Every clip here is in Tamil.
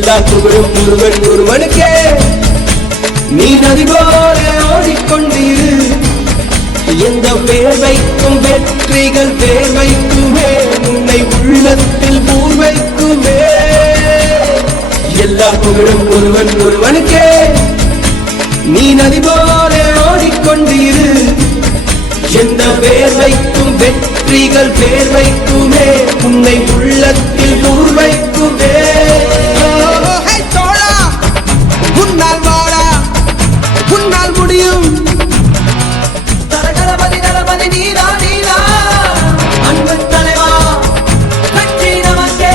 எல்லா புகழும் ஒருவன் ஒருவனுக்கே. நீ நதி போல ஓடிக்கொண்டிரு. எந்த வேர்வைக்கும் வெற்றிகள் வேர்வைக்குமே, உன்னை உள்ளத்தில் பூர்வைக்குமே. எல்லா புகழும் ஒருவன் ஒருவனுக்கே. நீ நதி போல ஓடிக்கொண்டிரு. எந்த வேர்வைக்கும் வெற்றிகள் வேர்வைக்குமே, உன்னை உள்ளத்தில் பூர்வைக்குமே. தோழா உன்னால் வாழா, உன்னால் முடியும். தளபதி தளபதி நீலா நீலா, அன்பு தலைவா வெற்றி நமக்கே.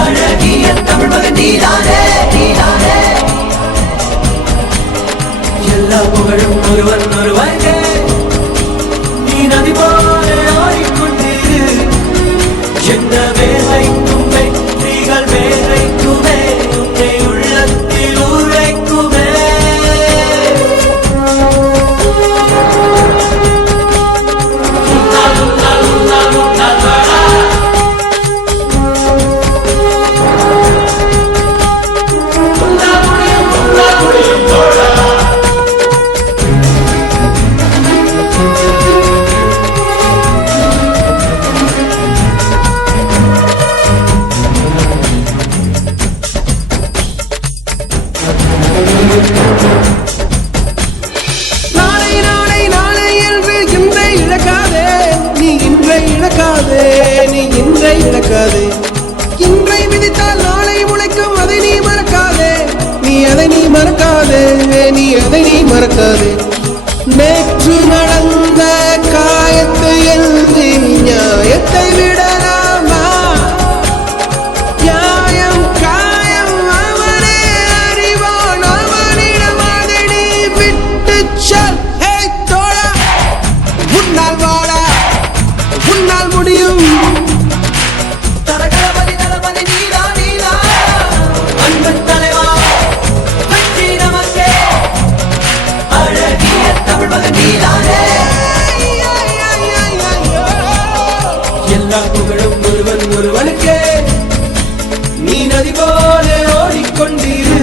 அழகிய தமிழ் மகன் நீதானே நீதானே. எல்லா புகழும் ஒருவன் ஒருவனுக்கே. நீ நதி போல ஓடிக்கொண்டிரு. எந்த வேலைக்கும் வெற்றிகள் வேலைக்குமே, உன்னை உள்ளத்தில் ஊரைக்குமே. நாளை நாளை நாளை என்று இன்றை இழக்காதே, நீ இன்றை இழக்காதே, நீ இன்றை இழக்காதே. இன்றை விதித்தால் நாளை முளைக்கும், அதை நீ மறக்காதே, நீ அதை நீ மறக்காதே, நீ அதை நீ மறக்காதே. நேற்று நடந்த காயத்தை எழுதி நியாயத்தை விடலாமா? நியாயம் காயம் அவனே அறிவான், அவனிடம் அதை நீ விட்டுச் செல். ஹே தோழா, உன்னால் வாழா, உன்னால் முடியும். தளபதி தளபதி நீலா நீலா, அன்பு தலைவா வெற்றி நமக்கே. அழகிய தமிழ் மகன் நீதானே. எல்லா புகழும் ஒருவன் ஒருவனுக்கே. நீ நதி போல ஓடிக்கொண்டிரு.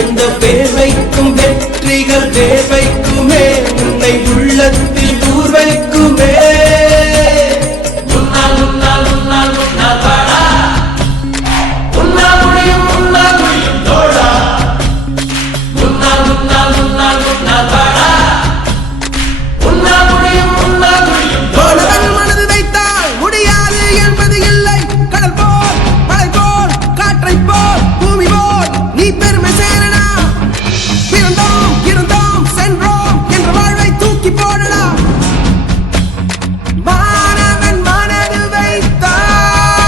எந்த வேர்வைக்கும் வெற்றிகள் வேர்வைக்குமே, உன்னை உள்ளத்தில் பூர்வைக்குமே. உன்னால் உன்னால் உன்னால் உன்னால் வாடா, உன்னால் முடியும் தோழா. உன்னால் உன்னால் உன்னால் உன்னால் வாடா, உன்னால் முடியும் தோழா. மாணவன் மனது வைத்தால் முடியாது என்பது இல்லை. கடல் போல் மலை போல் காற்றை போல் பூமி போல் நீ பெருமை சேரனா. பிறந்தோம் இருந்தோம் சென்றோம் என்ற வாழ்வை தூக்கி போடலாம். மாணவன் மனது வைத்தால்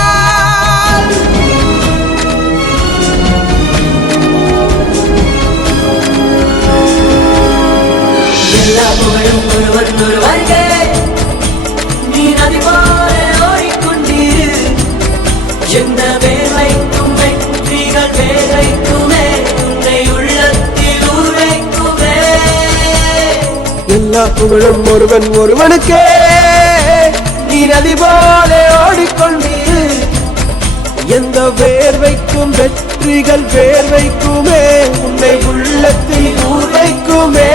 எல்லா புகழும் ஒருவன் ஒருவனுக்கே. நீ நதி போல ஓடிக்கொண்டிரு. எந்த வேலைக்கும் வெற்றிகள் வேலைக்குமே, உன்னை உள்ளத்தில் ஊரைக்குமே. எல்லா புகழும் ஒருவன் ஒருவனுக்கே. நீ நதி போல ஓடிக்கொண்டிரு. எந்த வேர்வைக்கும் வெற்றிகள் வேர்வைக்குமே, உன்னை உள்ளத்தில் ஊர்வைக்குமே.